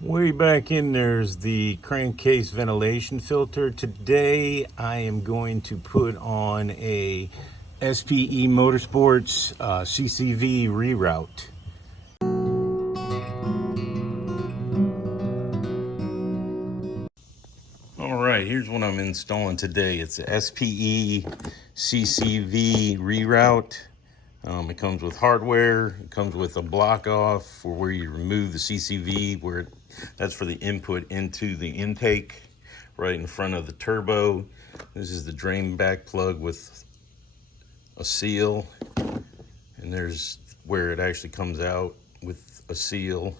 Way back in there's the crankcase ventilation filter. Today I am going to put on a SPE Motorsports CCV Reroute. Alright, here's what I'm installing today. It's a SPE CCV Reroute. It comes with hardware. It comes with a block off for where you remove the CCV, that's for the input into the intake, right in front of the turbo. This is the drain back plug with a seal, and there's where it actually comes out with a seal.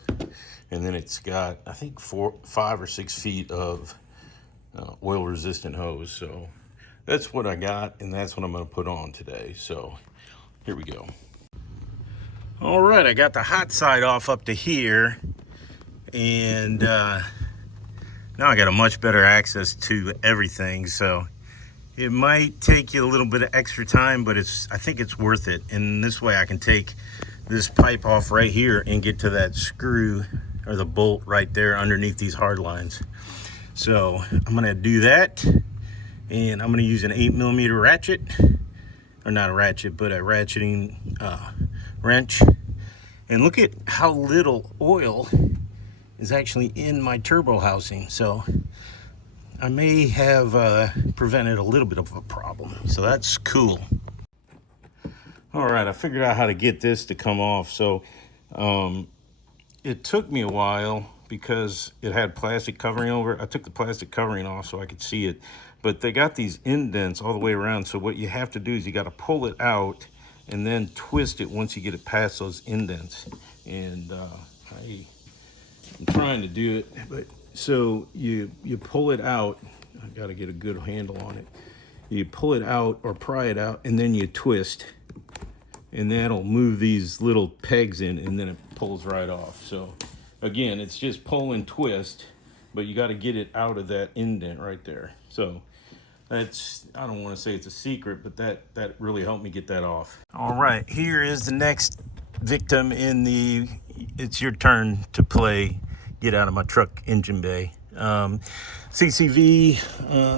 And then it's got, I think, 5 or 6 feet of oil resistant hose. So that's what I got, and that's what I'm going to put on today. So here we go. All right, I got the hot side off up to here, and now I got a much better access to everything. So it might take you a little bit of extra time, but I think it's worth it. And this way I can take this pipe off right here and get to that screw or the bolt right there underneath these hard lines. So I'm gonna do that, and I'm gonna use an 8mm ratchet, or not a ratchet, but a ratcheting wrench. And look at how little oil is actually in my turbo housing. So I may have prevented a little bit of a problem. So that's cool. All right, I figured out how to get this to come off. So it took me a while because it had plastic covering over it. I took the plastic covering off so I could see it, but they got these indents all the way around. So what you have to do is you got to pull it out and then twist it once you get it past those indents. And I'm trying to do it, but so you pull it out. I got to get a good handle on it. You pull it out or pry it out, and then you twist, and that'll move these little pegs in, and then it pulls right off. So again, it's just pull and twist, but you got to get it out of that indent right there. So that's, I don't want to say it's a secret, but that really helped me get that off. All right, here is the next victim in the it's your turn to play get out of my truck engine bay. CCV,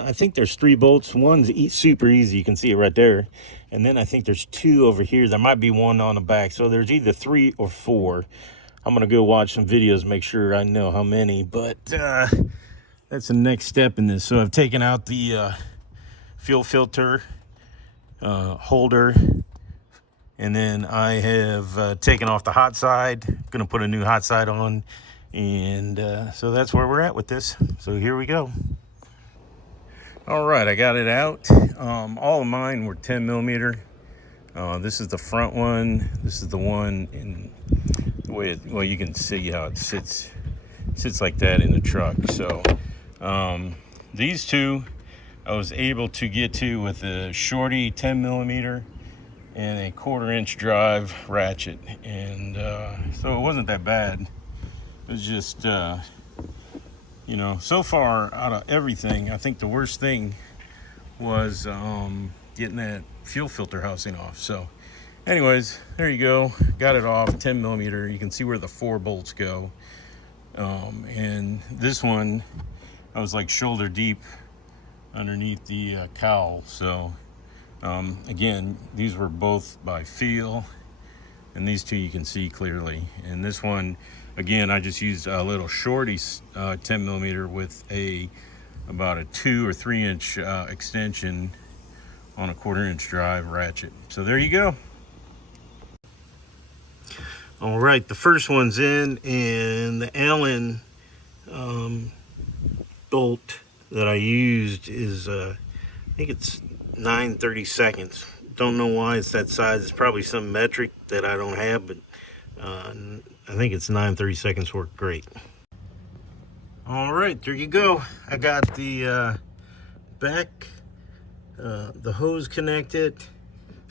I think there's 3 bolts. One's super easy, you can see it right there, and then I think there's 2 over here. There might be 1 on the back, so there's either 3 or 4. I'm gonna go watch some videos, make sure I know how many, but that's the next step in this. So I've taken out the fuel filter holder, and then I have taken off the hot side. Gonna put a new hot side on, and so that's where we're at with this. So here we go. All right, I got it out. All of mine were 10mm. This is the front one. This is the one in the way well, you can see how it sits like that in the truck. So these two I was able to get to with a shorty 10mm and a 1/4" drive ratchet, and so it wasn't that bad. It was just you know, so far out of everything, I think the worst thing was getting that fuel filter housing off. So anyways, there you go, got it off. 10mm, you can see where the 4 bolts go, and this one I was like shoulder deep underneath the cowl. So again, these were both by feel, and these 2 you can see clearly. And this one, again, I just used a little shorty 10mm with about a 2 or 3 inch extension on a 1/4" drive ratchet. So there you go. All right, the first one's in, and the Allen bolt that I used is I think it's 9/32. Don't know why it's that size. It's probably some metric that I don't have, but I think it's 9/32 work great. All right, there you go. I got the back, the hose connected,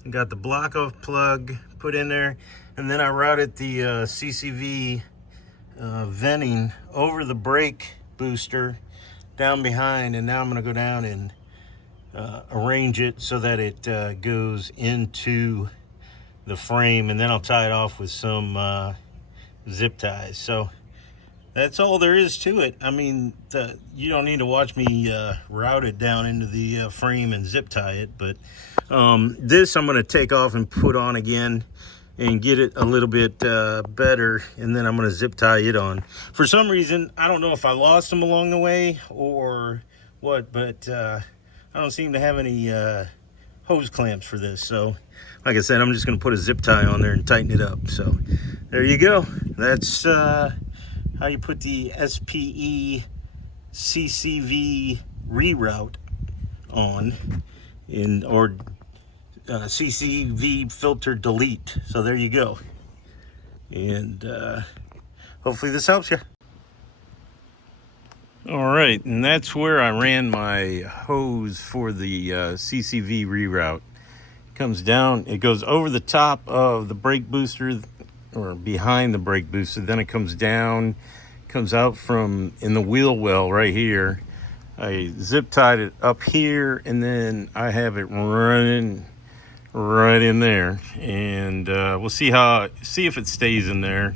and got the block off plug put in there, and then I routed the CCV venting over the brake booster down behind, and now I'm going to go down and arrange it so that it goes into the frame, and then I'll tie it off with some zip ties. So that's all there is to it. I mean, you don't need to watch me route it down into the frame and zip tie it, but this I'm going to take off and put on again and get it a little bit better, and then I'm going to zip tie it on. For some reason, I don't know if I lost them along the way or what, but I don't seem to have any hose clamps for this. So like I said, I'm just going to put a zip tie on there and tighten it up. So there you go. That's how you put the SPE CCV Reroute on, or CCV filter delete. So there you go. And hopefully this helps you. All right, and that's where I ran my hose for the CCV Reroute. Comes down, it goes over the top of the brake booster, or behind the brake booster, then it comes down, comes out from in the wheel well right here. I zip tied it up here, and then I have it running right in there, and we'll see if it stays in there,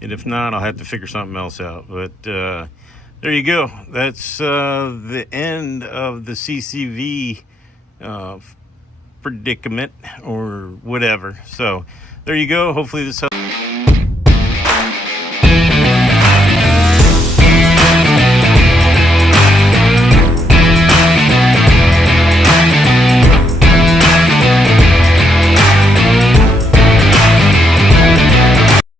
and if not, I'll have to figure something else out. But there you go. That's the end of the CCV predicament or whatever. So there you go. Hopefully this helps.